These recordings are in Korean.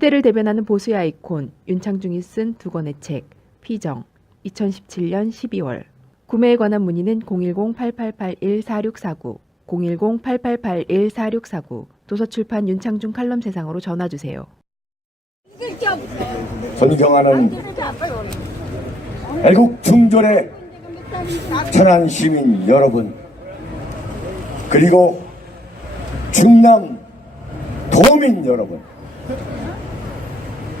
시대를 대변하는 보수의 아이콘 윤창중이 쓴 두 권의 책 피정 2017년 12월 구매에 관한 문의는 010-8881-4649 010-8881-4649 도서출판 윤창중 칼럼 세상으로 전화 주세요. 존경하는 애국 중졸의 천안 시민 여러분 그리고 충남 도민 여러분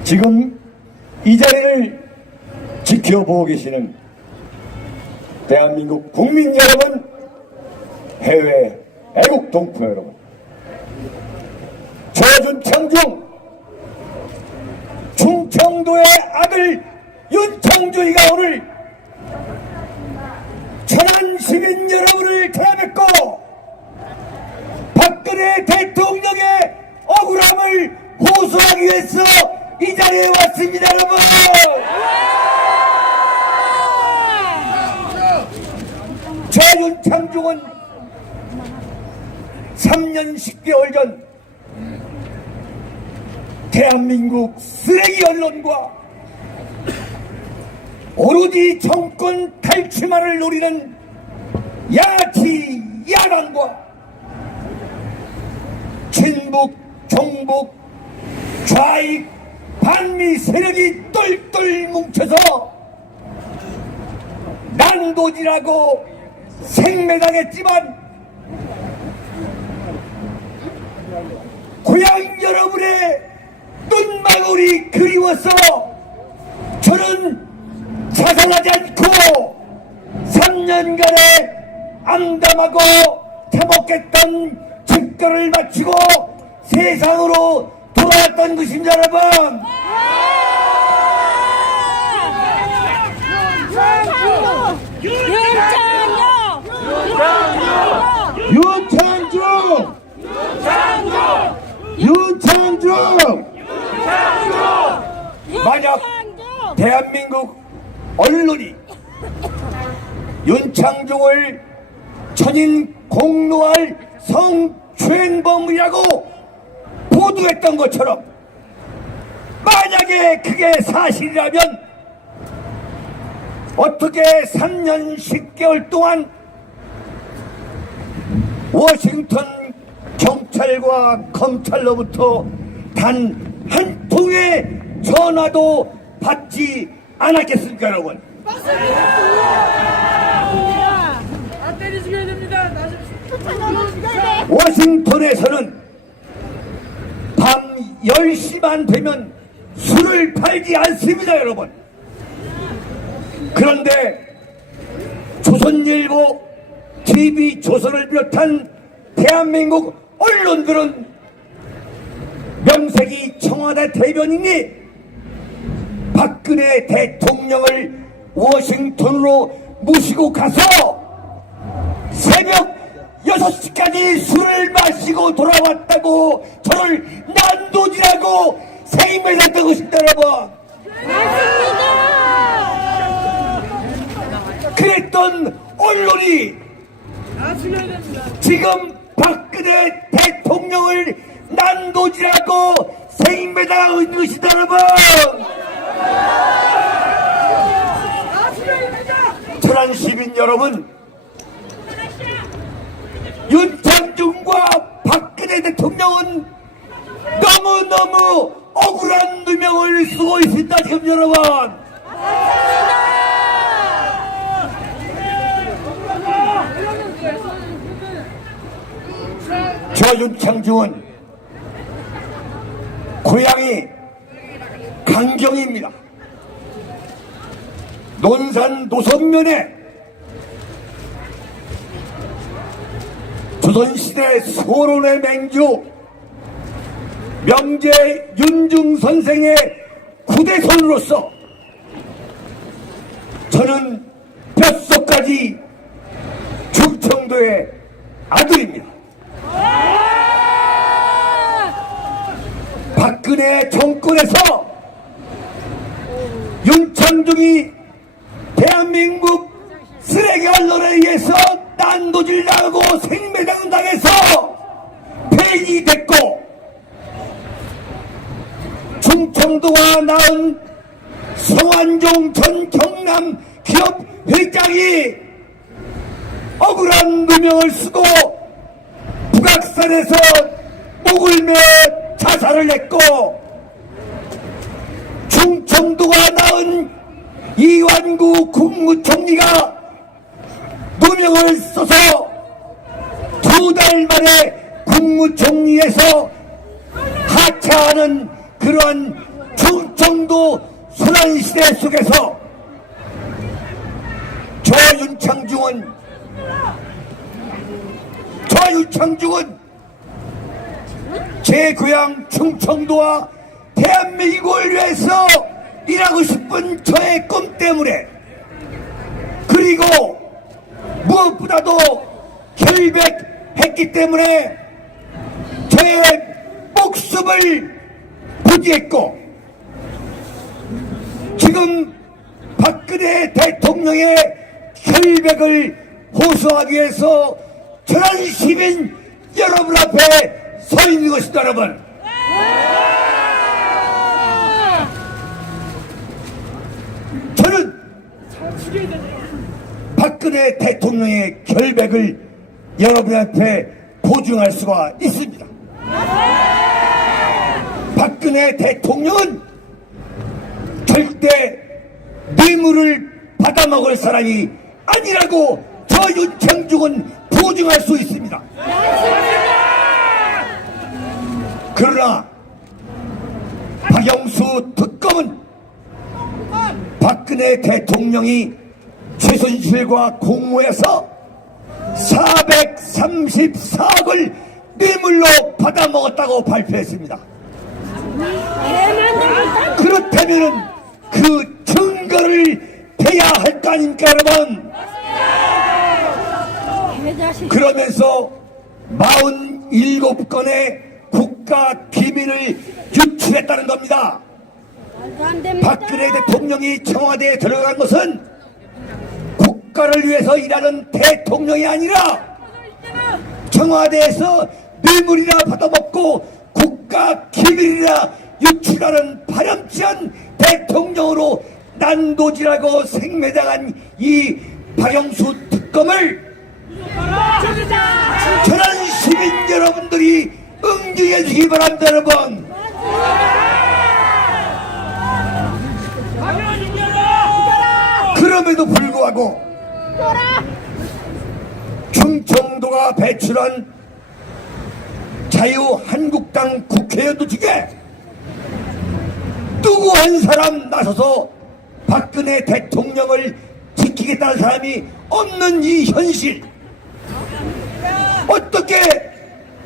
지금 이 자리를 지켜보고 계시는 대한민국 국민 여러분 해외 애국 동포 여러분 조준창중 충청도의 아들 윤창주이가 오늘 천안 시민 여러분을 찾아뵙고 박근혜 대통령의 억울함을 호소하기 위해서 이 자리에 왔습니다 여러분! 저 윤창중은 3년 10개월 전 대한민국 쓰레기 언론과 오로지 정권 탈취만을 노리는 야치 야당과 친북 종북 좌익 반미 세력이 똘똘 뭉쳐서 난도질하고 생매당했지만 고향 여러분의 눈망울이 그리워서 저는 자살하지 않고 3년간의 암담하고 참혹했던 직거를 마치고 세상으로 돌아왔던 것입니다 여러분 윤창중! 윤창중! 만약 대한민국 언론이 윤창중을 천인 공로할 성추행범이라고 보도했던 것처럼 만약에 그게 사실이라면 어떻게 3년 10개월 동안 워싱턴 경찰과 검찰로부터 단 한 통의 전화도 받지 않았겠습니까, 여러분? 안 때리시게 됩니다. 워싱턴에서는 밤 10시만 되면 술을 팔지 않습니다, 여러분. 그런데 조선일보, TV 조선을 비롯한 대한민국 언론들은 명색이 청와대 대변인이 박근혜 대통령을 워싱턴으로 모시고 가서 새벽 6시까지 술을 마시고 돌아왔다고 저를 난도질하고 생매했던 것입니다 여러분 그랬던 언론이. 지금 박근혜 대통령을 난도질하고 생매당하고 있는 것이다 여러분 됩니다. 천안 시민 여러분 윤창중과 박근혜 대통령은 너무너무 억울한 누명을 쓰고 있습니다 지금 여러분. 저 윤창중은 고향이 강경입니다. 논산 노선면에 조선시대 소론의 맹주 명제 윤중 선생의 후대손으로서 저는 뼛속까지 충청도의 아들입니다. 박근혜 정권에서 윤창중이 대한민국 쓰레기 언론에 의해서 난도질 당하고 생매당 당해서 폐기됐고 충청도가 낳은 성완종 전 경남 기업 회장이 억울한 누명을 쓰고 북악산에서 목을 매 자살을 했고 충청도가 낳은 이완구 국무총리가 누명을 써서 두 달 만에 국무총리에서 하차하는 그러한 충청도 소란시대 속에서 저 윤창중은 저 윤창중은 제 고향 충청도와 대한민국을 위해서 일하고 싶은 저의 꿈 때문에 그리고 무엇보다도 결백했기 때문에 저의 목숨을 부지했고 지금 박근혜 대통령의 결백을 호소하기 위해서 전한 시민 여러분 앞에 서 있는 것입니다 여러분 저는 박근혜 대통령의 결백을 여러분 앞에 보증할 수가 있습니다. 박근혜 대통령은 절대 뇌물을 받아먹을 사람이 아니라고 저 윤창중은 보증할 수 있습니다. 그러나 박영수 특검은 박근혜 대통령이 최순실과 공모해서 434억을 뇌물로 받아먹었다고 발표했습니다. 그렇다면 그 증거를 대야 할 거 아닙니까 여러분? 그러면서 47건의 국가 기밀을 유출했다는 겁니다. 박근혜 대통령이 청와대에 들어간 것은 국가를 위해서 일하는 대통령이 아니라 청와대에서 뇌물이나 받아먹고 국가 기밀이나 유출하는 바람치한 대통령으로 난도질하고 생매장한 이 박영수 특검을 전한 시민 여러분들이 응징해 주기 바랍니다 여러분. 그럼에도 불구하고 충청도가 배출한 자유한국당 국회의원들 중에 누구 한 사람 나서서 박근혜 대통령을 지키겠다는 사람이 없는 이 현실. 어떻게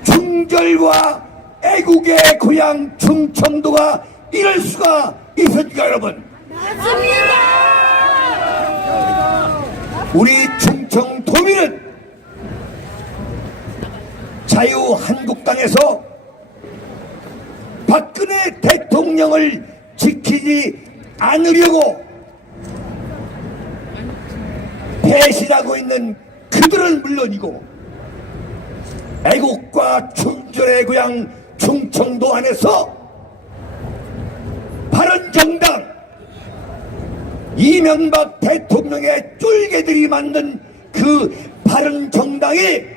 중절과 애국의 고향 충청도가 이럴 수가 있습니까 여러분? 우리 충청도민은 자유한국당에서 박근혜 대통령을 지키지 않으려고 배신하고 있는 그들은 물론이고 애국과 충절의 고향 충청도 안에서 바른정당 이명박 대통령의 쫄개들이 만든 그 바른 정당이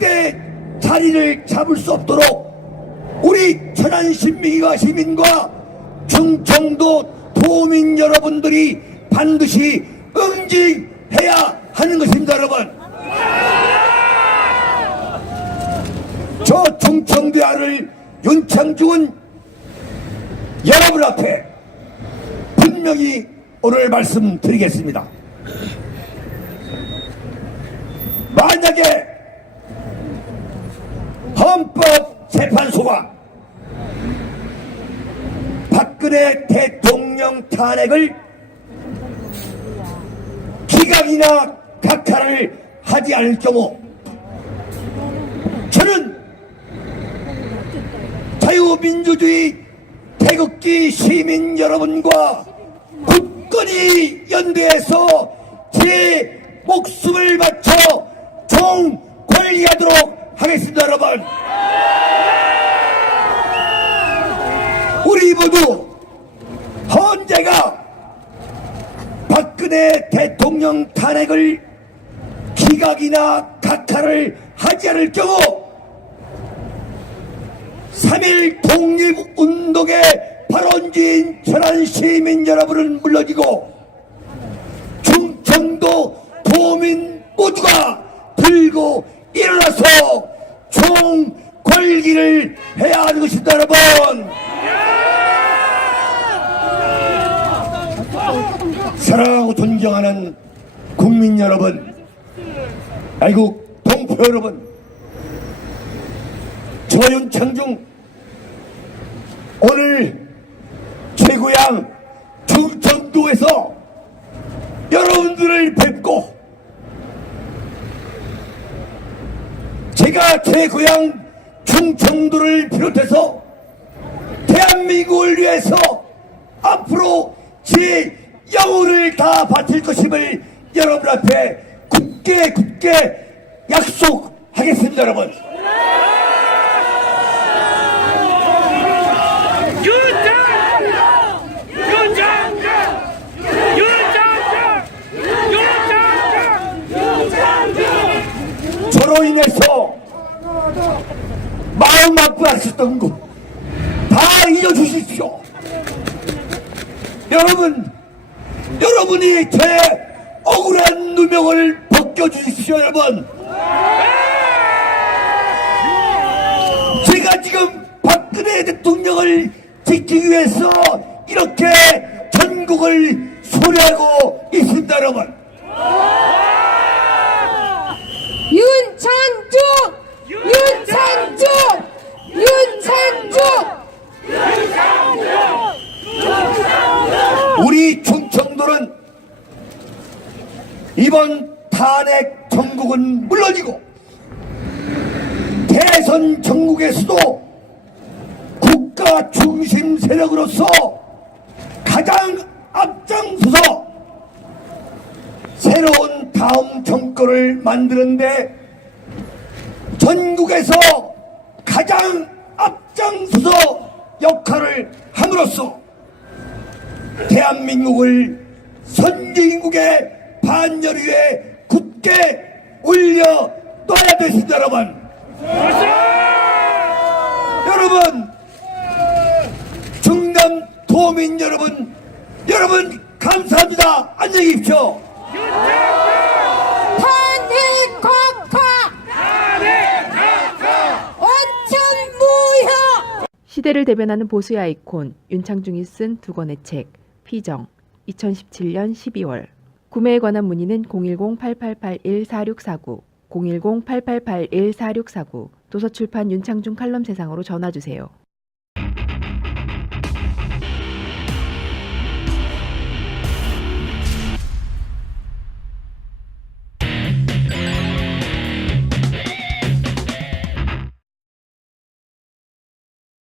절대 자리를 잡을 수 없도록 우리 천안 신민과 시민과 충청도 도민 여러분들이 반드시 응징해야 하는 것입니다 여러분 저 충청도 아를 윤창중은 여러분 앞에 분명히 오늘 말씀드리겠습니다. 만약에 헌법재판소가 박근혜 대통령 탄핵을 기각이나 각하를 하지 않을 경우 저는 자유민주주의 태극기 시민 여러분과 굳건히 연대해서 제 목숨을 바쳐 총 관리하도록 하겠습니다 여러분. 우리 모두 헌재가 박근혜 대통령 탄핵을 기각이나 각하를 하지 않을 경우 3일 독립운동의 발원지인 천안 시민 여러분은 물론이고 충청도 도민 모두가 들고 일어나서 총 걸기를 해야 하는 것입니다 여러분. 사랑하고 존경하는 국민 여러분 아이고 동포 여러분 조윤창중 오늘 최고양 충청도에서 여러분들을 뵙고 제가 제 고향 충청도를 비롯해서 대한민국을 위해서 앞으로 제 영혼을 다 바칠 것임을 여러분 앞에 굳게 굳게 약속하겠습니다 여러분! 저로 인해서 마음 아파하셨던 것 다 잊어주십시오. 여러분, 여러분이 제 억울한 누명을 벗겨주십시오, 여러분. 제가 지금 박근혜 대통령을 지키기 위해서 이렇게 전국을 소리하고 있습니다, 여러분. 윤찬중! 윤찬중! 윤찬중! 우리 충청도는 이번 탄핵 정국은 물론이고 대선 정국에서도 국가 중심 세력으로서 가장 앞장서서 새로운 다음 정권을 만드는데 전국에서 가장 앞장서서 역할을 함으로써 대한민국을 선진국의 반열 위에 굳게 올려 놔야 되십니다, 여러분. 여러분, 충남 도민 여러분, 여러분 감사합니다. 안녕히 계십시오. 시대를 대변하는 보수의 아이콘 윤창중이 쓴 두 권의 책 피정 2017년 12월 구매에 관한 문의는 010-8881-4649 010-8881-4649 도서출판 윤창중 칼럼 세상으로 전화 주세요.